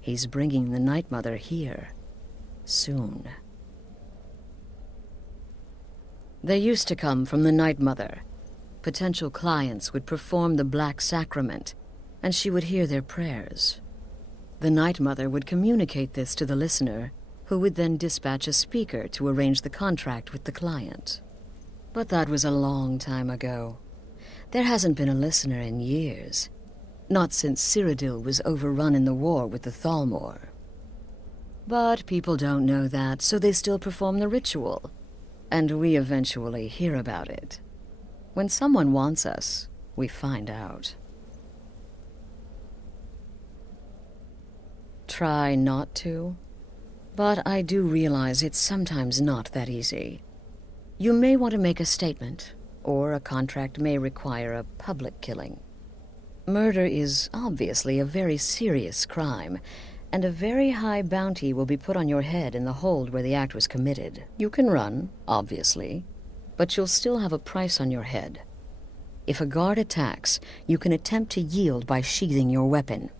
He's bringing the Night Mother here. Soon. They used to come from the Night Mother. Potential clients would perform the Black Sacrament, and she would hear their prayers. The Night Mother would communicate this to the listener, who would then dispatch a speaker to arrange the contract with the client. But that was a long time ago. There hasn't been a listener in years. Not since Cyrodiil was overrun in the war with the Thalmor. But people don't know that, so they still perform the ritual. And we eventually hear about it. When someone wants us, we find out. Try not to, but I do realize it's sometimes not that easy. You may want to make a statement, or a contract may require a public killing. Murder is obviously a very serious crime, and a very high bounty will be put on your head in the hold where the act was committed. You can run, obviously, but you'll still have a price on your head. If a guard attacks, you can attempt to yield by sheathing your weapon.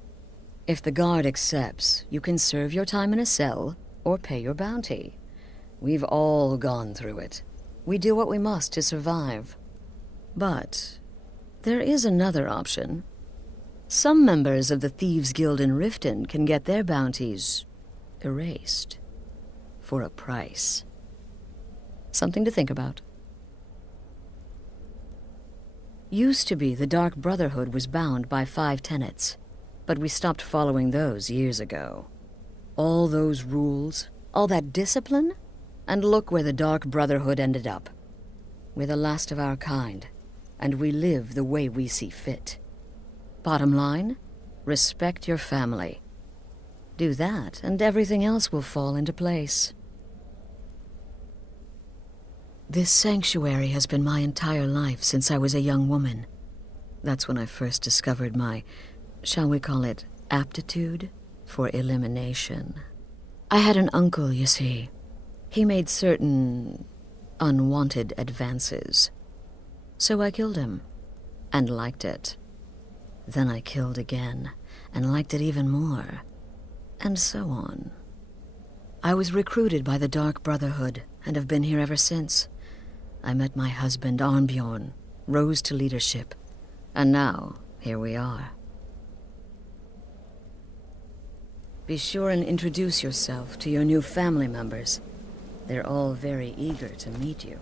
If the guard accepts, you can serve your time in a cell or pay your bounty. We've all gone through it. We do what we must to survive. But there is another option. Some members of the Thieves' Guild in Riften can get their bounties erased for a price. Something to think about. Used to be the Dark Brotherhood was bound by 5 tenets, but we stopped following those years ago. All those rules, all that discipline, and look where the Dark Brotherhood ended up. We're the last of our kind, and we live the way we see fit. Bottom line, respect your family. Do that, and everything else will fall into place. This sanctuary has been my entire life since I was a young woman. That's when I first discovered my, shall we call it, aptitude for elimination. I had an uncle, you see. He made certain unwanted advances. So I killed him, and liked it. Then I killed again, and liked it even more, and so on. I was recruited by the Dark Brotherhood, and have been here ever since. I met my husband, Arnbjorn, rose to leadership, and now, here we are. Be sure and introduce yourself to your new family members. They're all very eager to meet you.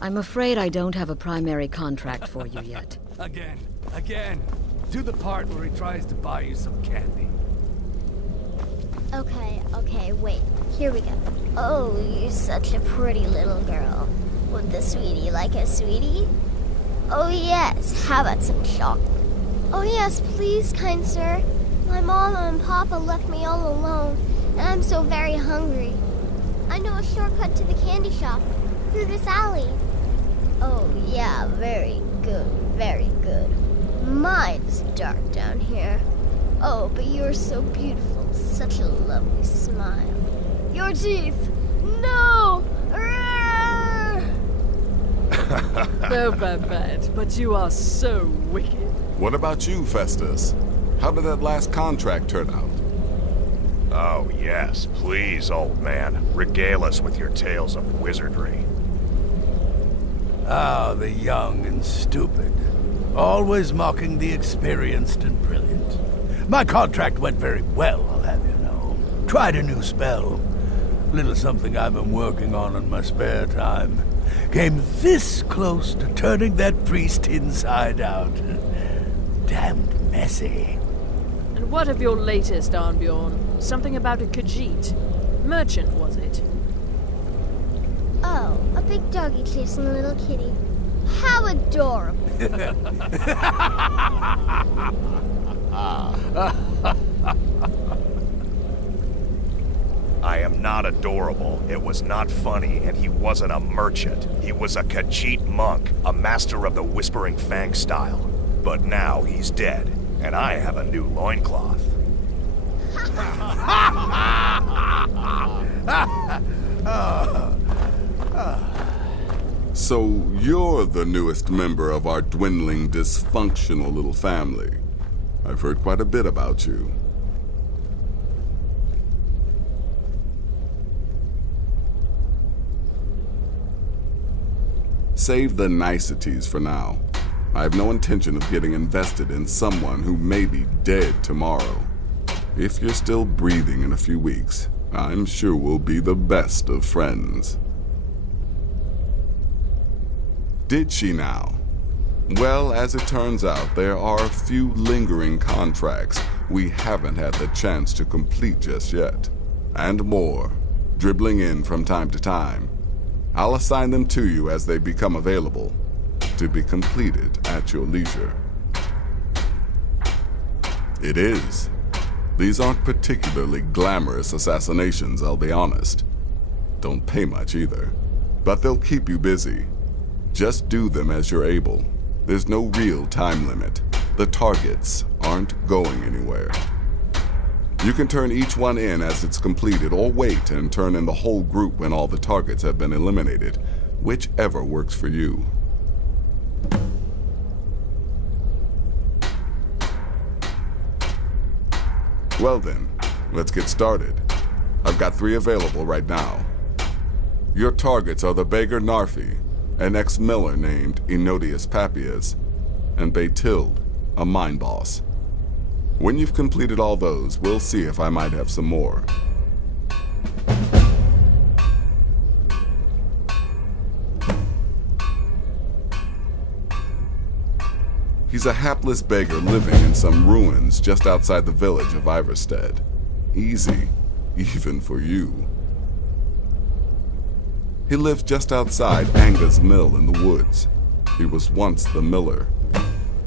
I'm afraid I don't have a primary contract for you yet. Again. Do the part where he tries to buy you some candy. Okay, wait. Here we go. Oh, you're such a pretty little girl. Would the sweetie like a sweetie? Oh yes, how about some chocolate? Oh yes, please, kind sir. My mama and papa left me all alone, and I'm so very hungry. I know a shortcut to the candy shop, through this alley. Oh yeah, very good, very good. My, it's dark down here. Oh, but you're so beautiful, such a lovely smile. Your teeth! No! No, Babette, but you are so wicked. What about you, Festus? How did that last contract turn out? Oh, yes, please, old man. Regale us with your tales of wizardry. Ah, the young and stupid. Always mocking the experienced and brilliant. My contract went very well, I'll have you know. Tried a new spell. Little something I've been working on in my spare time. Came this close to turning that priest inside out. Damned messy. And what of your latest, Arnbjorn? Something about a Khajiit. Merchant, was it? Oh, a big doggy chasing a little kitty. How adorable. I am not adorable, it was not funny, and he wasn't a merchant. He was a Khajiit monk, a master of the Whispering Fang style. But now he's dead, and I have a new loincloth. So you're the newest member of our dwindling, dysfunctional little family. I've heard quite a bit about you. Save the niceties for now. I have no intention of getting invested in someone who may be dead tomorrow. If you're still breathing in a few weeks, I'm sure we'll be the best of friends. Did she now? Well, as it turns out, there are a few lingering contracts we haven't had the chance to complete just yet. And more, dribbling in from time to time. I'll assign them to you as they become available, to be completed at your leisure. It is. These aren't particularly glamorous assassinations, I'll be honest. Don't pay much either, but they'll keep you busy. Just do them as you're able. There's no real time limit. The targets aren't going anywhere. You can turn each one in as it's completed, or wait and turn in the whole group when all the targets have been eliminated, whichever works for you. Well then, let's get started. I've got 3 available right now. Your targets are the beggar Narfi, an ex-miller named Enodius Papias, and Baytild, a mine boss. When you've completed all those, we'll see if I might have some more. He's a hapless beggar living in some ruins just outside the village of Iverstead. Easy, even for you. He lives just outside Anga's mill in the woods. He was once the miller.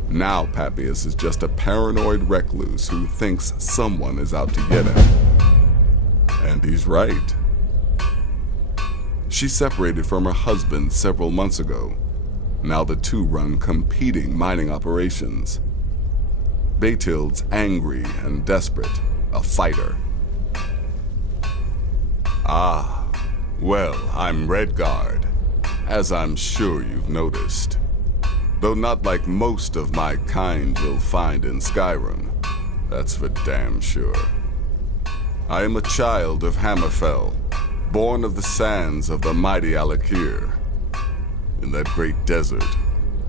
Now Papias is just a paranoid recluse who thinks someone is out to get him. And he's right. She separated from her husband several months ago. Now the two run competing mining operations. Baytild's angry and desperate, a fighter. Ah, well, I'm Redguard, as I'm sure you've noticed. Though not like most of my kind you'll find in Skyrim, that's for damn sure. I am a child of Hammerfell, born of the sands of the mighty Alakir. In that great desert,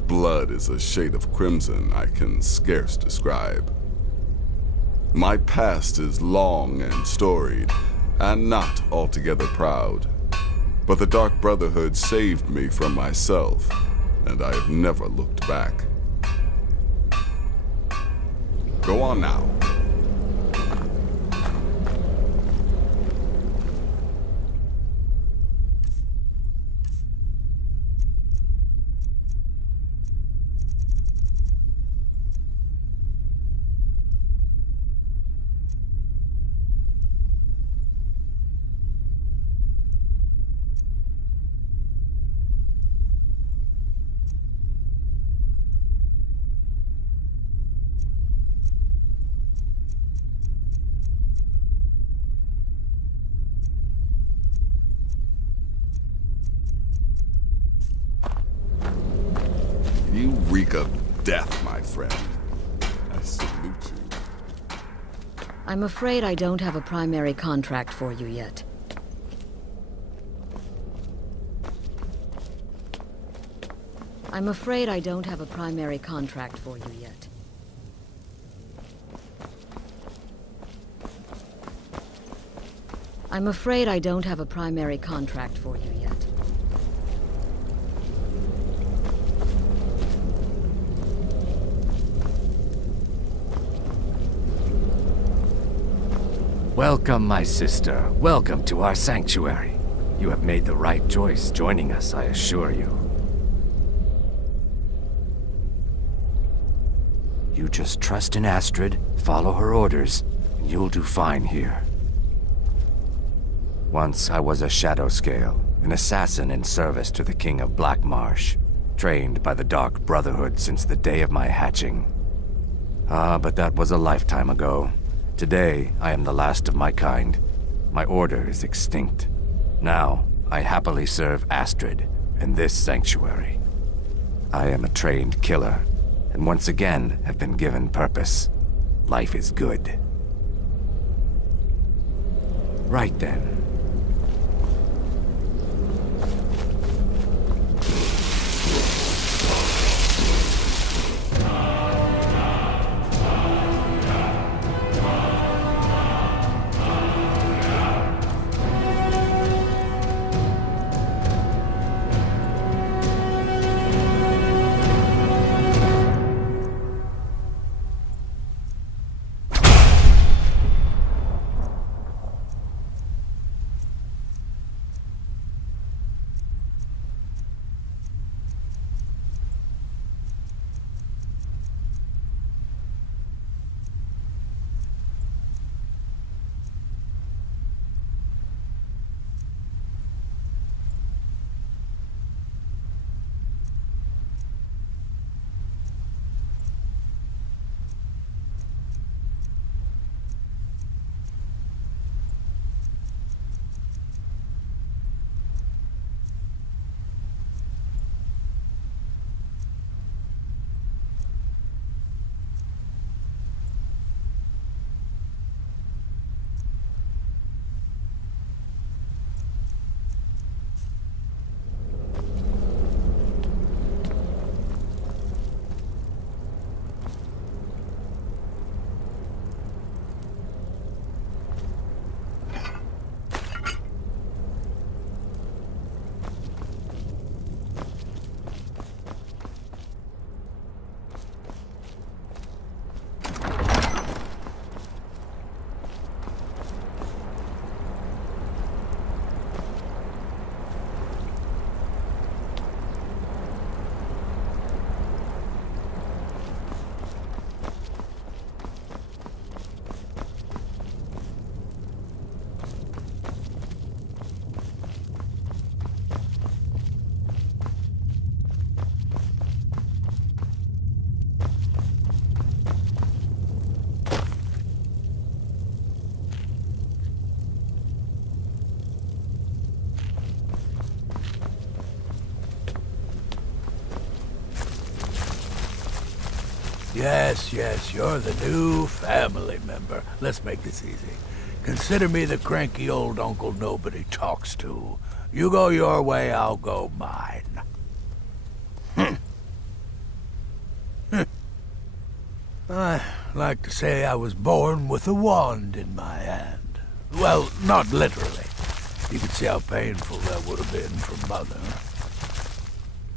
blood is a shade of crimson I can scarce describe. My past is long and storied, and not altogether proud. But the Dark Brotherhood saved me from myself, and I have never looked back. Go on now. You reek of death, my friend. I salute you. I'm afraid I don't have a primary contract for you yet. I'm afraid I don't have a primary contract for you yet. I'm afraid I don't have a primary contract for you yet. Welcome, my sister. Welcome to our sanctuary. You have made the right choice joining us, I assure you. You just trust in Astrid, follow her orders, and you'll do fine here. Once I was a Shadow Scale, an assassin in service to the King of Black Marsh, trained by the Dark Brotherhood since the day of my hatching. But that was a lifetime ago. Today, I am the last of my kind. My order is extinct. Now, I happily serve Astrid and this sanctuary. I am a trained killer, and once again have been given purpose. Life is good. Right then. Yes, you're the new family member. Let's make this easy. Consider me the cranky old uncle nobody talks to. You go your way, I'll go mine. I like to say I was born with a wand in my hand. Well, not literally. You could see how painful that would have been for Mother.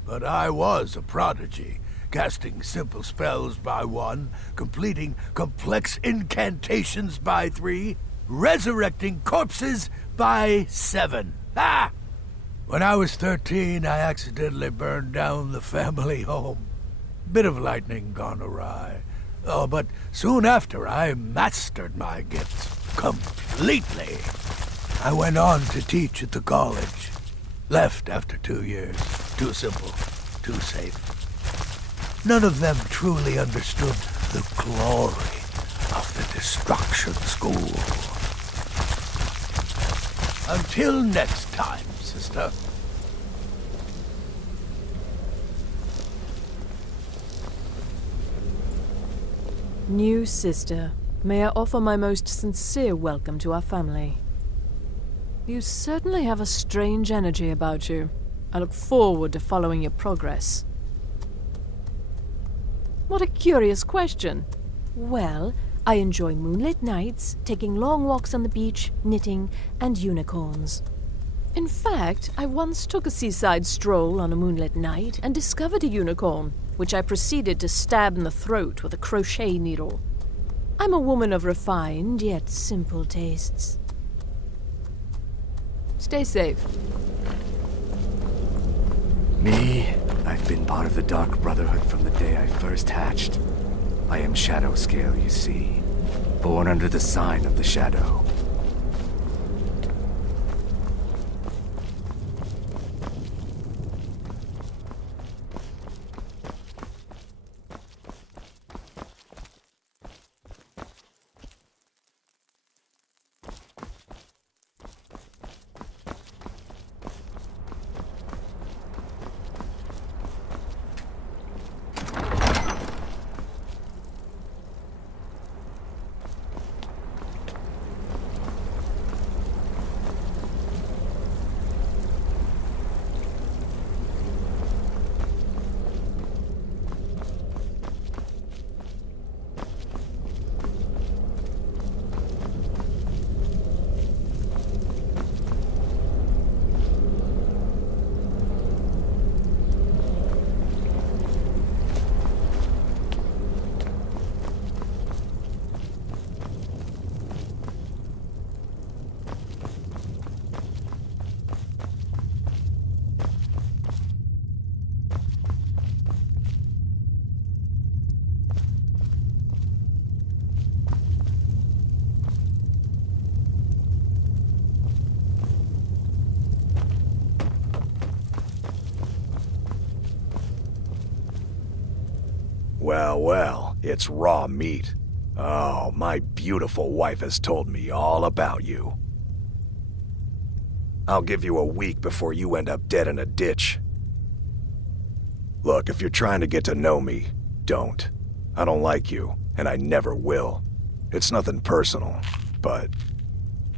But I was a prodigy, casting simple spells by 1, completing complex incantations by 3, resurrecting corpses by 7. Ah! When I was 13, I accidentally burned down the family home. Bit of lightning gone awry. Oh, but soon after, I mastered my gifts completely. I went on to teach at the college. Left after 2 years. Too simple, too safe. None of them truly understood the glory of the Destruction School. Until next time, sister. New sister, may I offer my most sincere welcome to our family. You certainly have a strange energy about you. I look forward to following your progress. What a curious question. Well, I enjoy moonlit nights, taking long walks on the beach, knitting, and unicorns. In fact, I once took a seaside stroll on a moonlit night and discovered a unicorn, which I proceeded to stab in the throat with a crochet needle. I'm a woman of refined yet simple tastes. Stay safe. Me? I've been part of the Dark Brotherhood from the day I first hatched. I am Shadow Scale, you see. Born under the sign of the Shadow. Well, well, it's raw meat. Oh, my beautiful wife has told me all about you. I'll give you a week before you end up dead in a ditch. Look, if you're trying to get to know me, don't. I don't like you, and I never will. It's nothing personal, but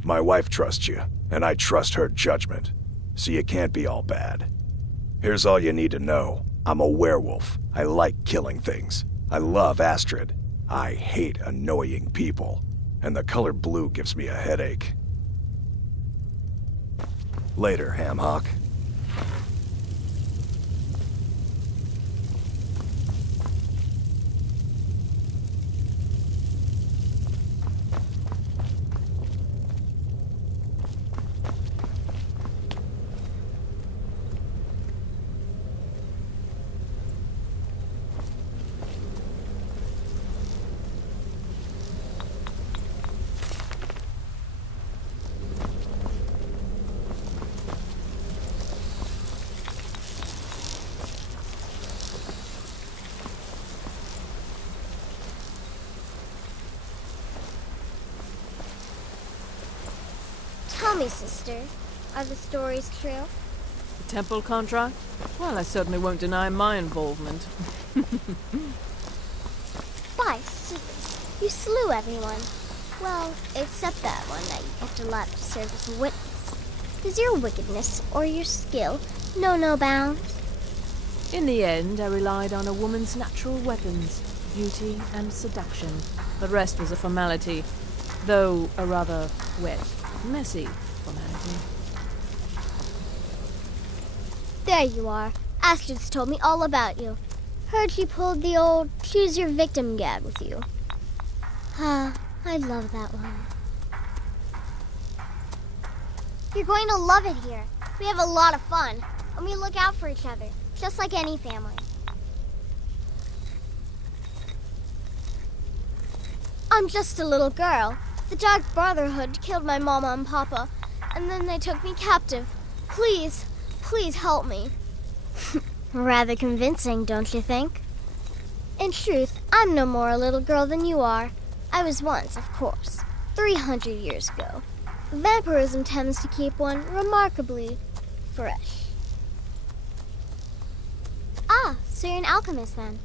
my wife trusts you, and I trust her judgment, so you can't be all bad. Here's all you need to know. I'm a werewolf. I like killing things. I love Astrid. I hate annoying people, and the color blue gives me a headache. Later, Hamhock. Tell me, sister, are the stories true? The temple contract? Well, I certainly won't deny my involvement. By Sirius, you slew everyone. Well, except that one that you kept alive to serve as a witness. Is your wickedness or your skill know no bounds? In the end, I relied on a woman's natural weapons, beauty and seduction. The rest was a formality, though a rather wet, messy formality. There you are. Astrid's told me all about you. Heard you pulled the old choose your victim gag with you. Ah, I love that one. You're going to love it here. We have a lot of fun, and we look out for each other, just like any family. I'm just a little girl. The Dark Brotherhood killed my mama and papa, and then they took me captive. Please, please help me. Rather convincing, don't you think? In truth, I'm no more a little girl than you are. I was once, of course, 300 years ago. Vampirism tends to keep one remarkably fresh. Ah, so you're an alchemist then.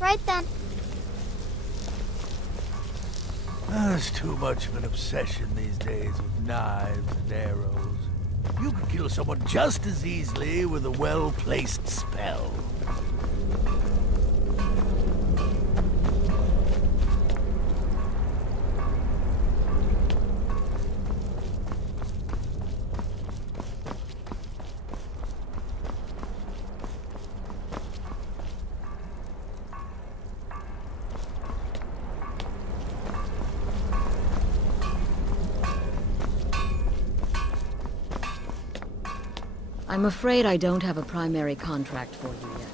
Right then. There's too much of an obsession these days with knives and arrows. You could kill someone just as easily with a well-placed spell. I'm afraid I don't have a primary contract for you yet.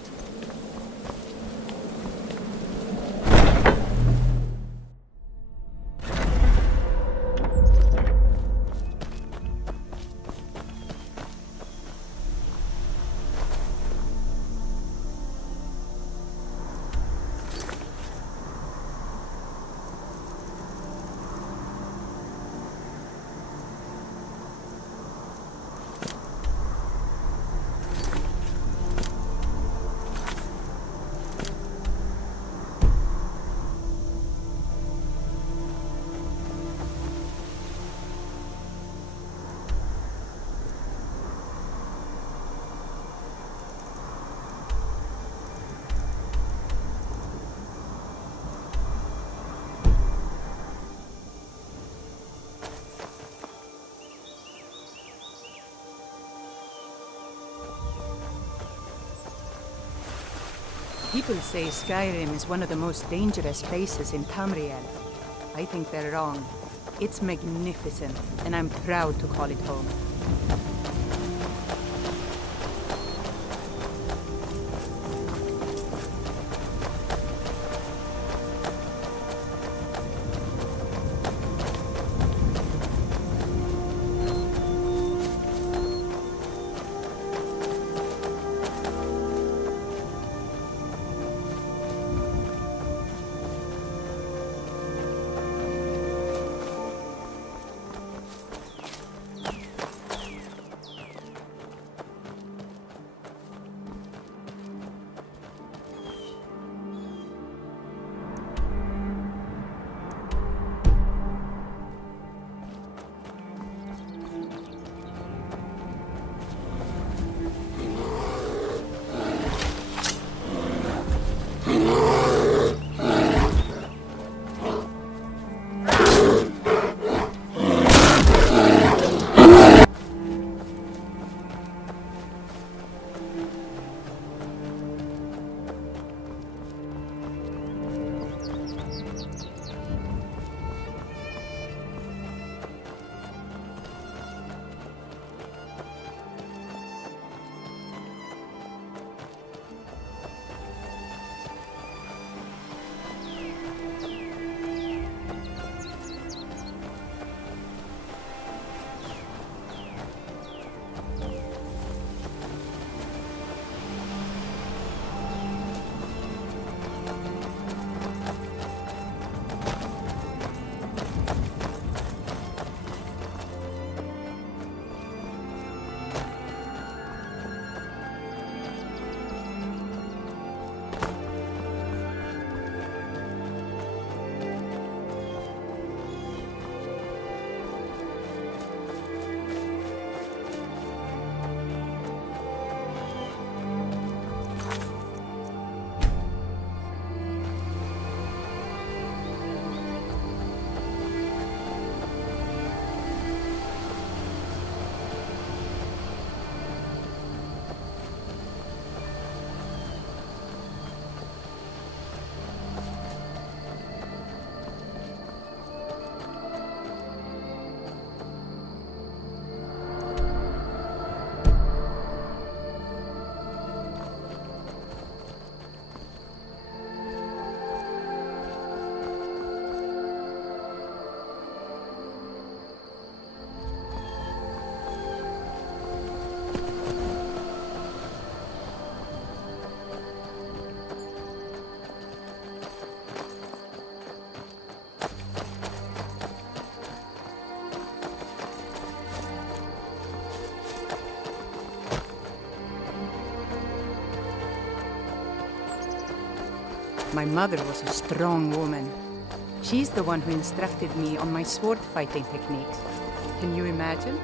People say Skyrim is one of the most dangerous places in Tamriel. I think they're wrong. It's magnificent, and I'm proud to call it home. My mother was a strong woman. She's the one who instructed me on my sword fighting techniques. Can you imagine?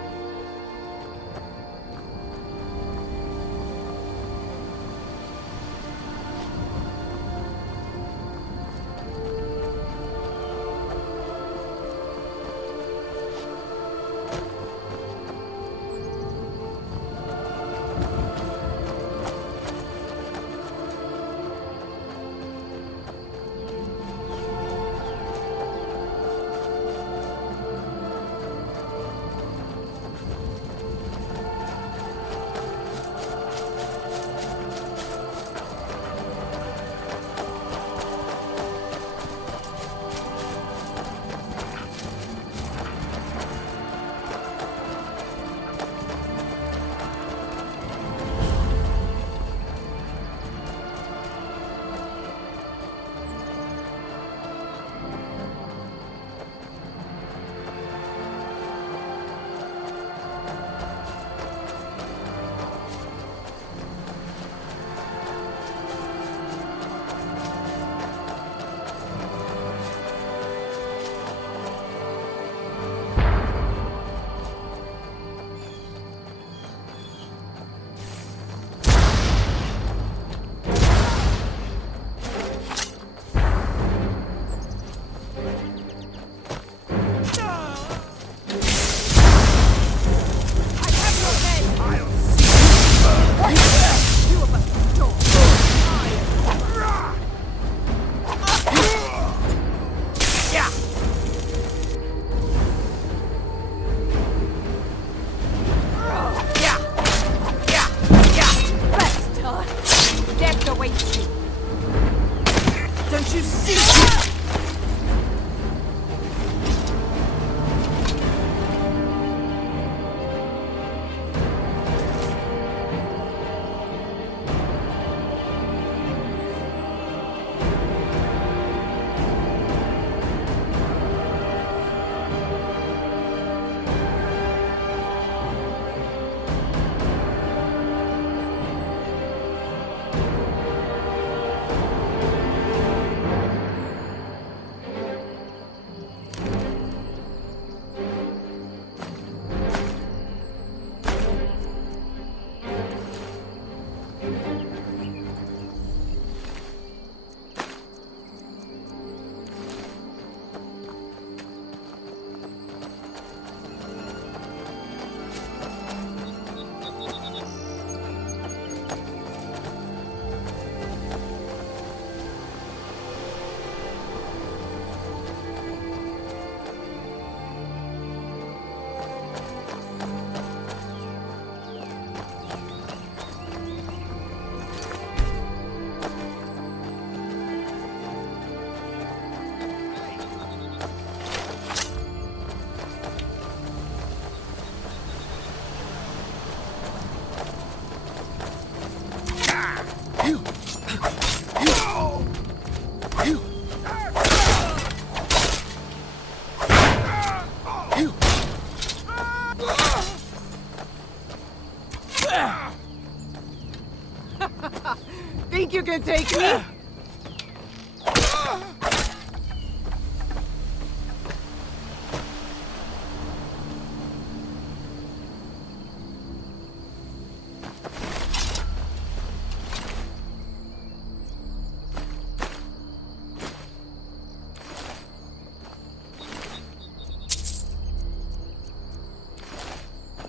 Think you can take me?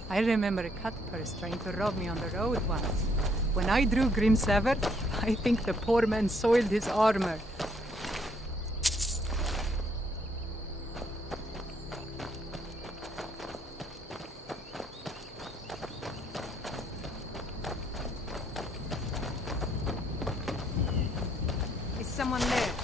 I remember a cutpurse trying to rob me on the road once. When I drew Grim Sever, I think the poor man soiled his armor. Is someone there?